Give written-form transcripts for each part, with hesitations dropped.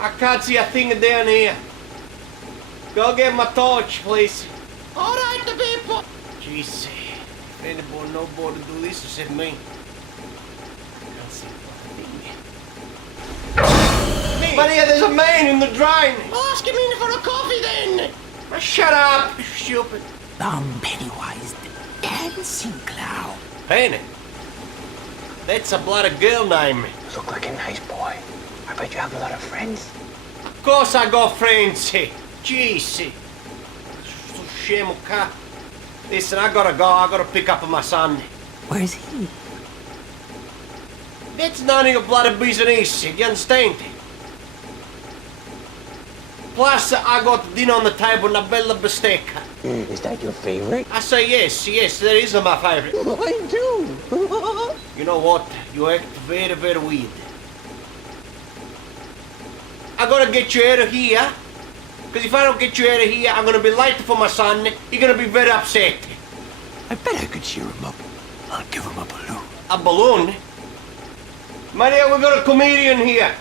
I can't see a thing down here. Go get my torch, please. All right, the Pippo. Jeez, if anybody nobody do this, you said me. I can't see a thing. But yeah, there's a man in the drain. Ask him in for a coffee then. Shut up, you stupid. Pennywise, the dancing clown. Penny? That's a bloody girl name. You look like a nice boy. I bet you have a lot of friends. Of course I got friends. Jeez. Shame of cat. Listen, I gotta go. I gotta pick up my son. Where's he? That's none of your bloody business. You understand? Plus, I got dinner on the table and a bella bistecca. Is that your favorite? I say yes, that is my favorite. Mine too. You know what? You act very, very weird. I gotta get you out of here. Because if I don't get you out of here, I'm gonna be late for my son. He's gonna be very upset. I bet I could cheer him up. I'll give him a balloon. A balloon? Maria, we got a comedian here.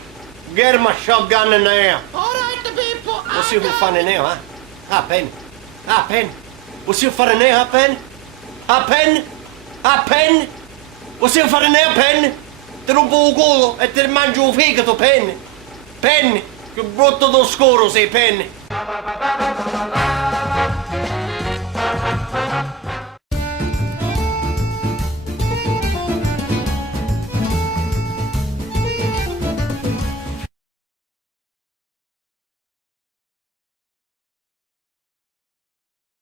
Get him a shotgun in there. All right, the Pippo. We'll see who's funny now, huh? Ah, Pen. Ah, Pen. We'll see who's funny now, huh, Pen? Ah, Pen. Ah, Pen. We'll see who's funny now, Pen. Te rubo il culo e te mangio il fegato, Pen. Pen, che brutto do scuro sei, Pen.